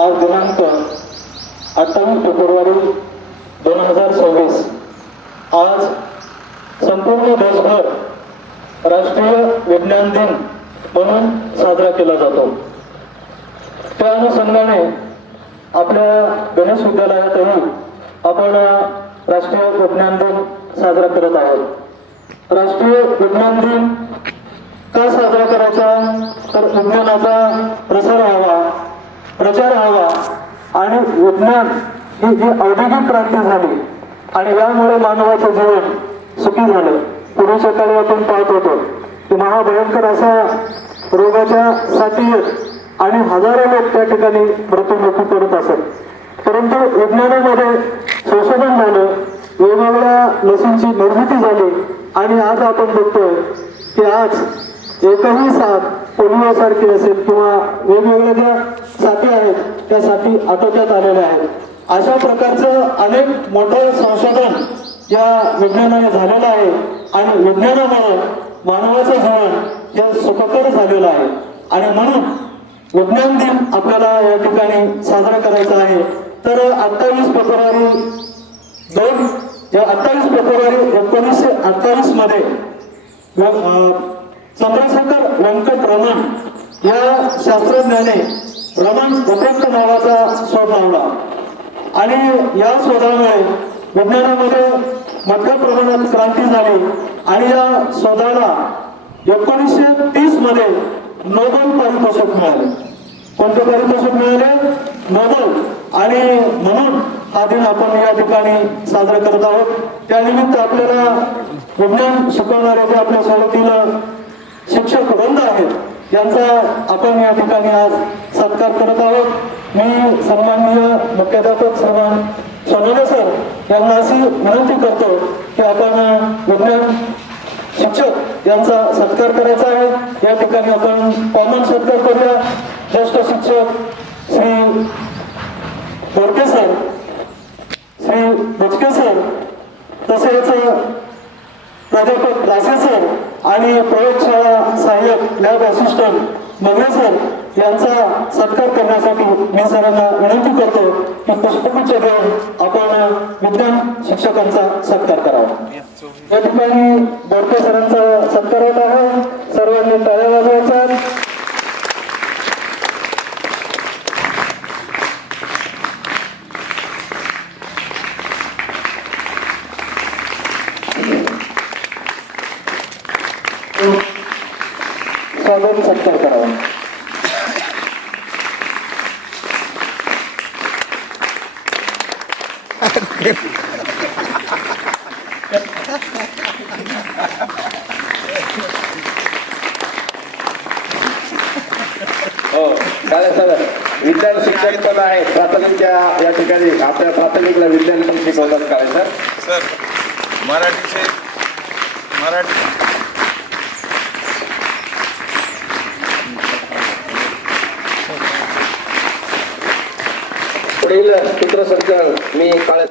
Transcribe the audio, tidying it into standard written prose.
आज दिनांक 28 फेब्रुवारी 2026 आज संपूर्ण देशभर राष्ट्रीय विज्ञान दिन म्हणून साजरा केला जातो। त्या अनुषंगाने आपल्या गणेश विद्यालयातही आपण राष्ट्रीय विज्ञान दिन साजरा करत आहोत। राष्ट्रीय विज्ञान दिन का साजरा करायचा तर विज्ञानाचा प्रसार व्हावा, प्रचार व्हावा आणि विज्ञान ही जी औद्योगिक क्रांती झाली आणि यामुळे मानवाचं जीवन सुखी झालं। पूर्वीच्या काळी आपण पाहत होतो की महाभयंकर असा रोगाच्या साथी आणि हजारो लोक त्या ठिकाणी मृत्युमुखी पडत असत, परंतु विज्ञानामध्ये संशोधन झालं, वेगवेगळ्या लसींची निर्मिती झाली आणि आज आपण बघतोय की आज एकही साथ पोलिओ सारखी असेल किंवा वेगवेगळ्या ज्या साथी आहेत त्या साथी आटोक्यात आलेल्या आहेत। अशा प्रकारचं अनेक मोठं संशोधन या विज्ञानाने झालेलं आहे आणि विज्ञानामुळे मानवाचं जीवन हे सुखकर झालेलं आहे आणि म्हणून विज्ञान दिन आपल्याला या ठिकाणी साजरा करायचा आहे। तर 28 फेब्रुवारी 1928 मध्ये चंद्रशेखर व्यंकट रमण या शास्त्रज्ञाने रमण इफेक्ट नावाचा शोध लावला आणि या शोधामुळे विज्ञानामध्ये मोठ्या प्रमाणात क्रांती झाली आणि या शोधाला 1930 मध्ये नोबेल पारितोषिक मिळाले। कोणते पारितोषिक मिळाले? नोबेल। आणि म्हणून हा दिन आपण या ठिकाणी साजरा करत आहोत। त्यानिमित्त आपल्याला विज्ञान शिकवणारे जे आपल्या शाळेतील शिक्षक वृंद आहेत यांचा आपण या ठिकाणी आज सत्कार करत आहोत। मी सन्माननीय मुख्याध्यापक श्रीमान सोनवणे सर यांना अशी विनंती करतो की आपण विज्ञान शिक्षक यांचा सत्कार करायचा आहे। या ठिकाणी आपण कॉमन सत्कार करूया। ज्येष्ठ शिक्षक श्री बोरके सर, श्री बुचके सर, तसेच प्राध्यापक रासे सर आणि प्रयोगशाळा सहाय्यक लॅब असिस्टंट मगरे सर यांचा सत्कार करण्यासाठी मी सरांना विनंती करतो की पुष्पगुच्छ देऊन आपण विज्ञान शिक्षकांचा सत्कार करावा। या ठिकाणी बोरके सरांचा सत्कार होत आहे, सर्वांनी टाळ्या वाजवायच्या। स्वागत सत्कार करावा। हो चालेल। विज्ञान शिक्षक पण आहे प्राथमिकच्या या ठिकाणी, आपल्या प्राथमिकला विज्ञान पण शिकवतात काय सर? मराठी पुढील सूत्रसंचालन मी काळ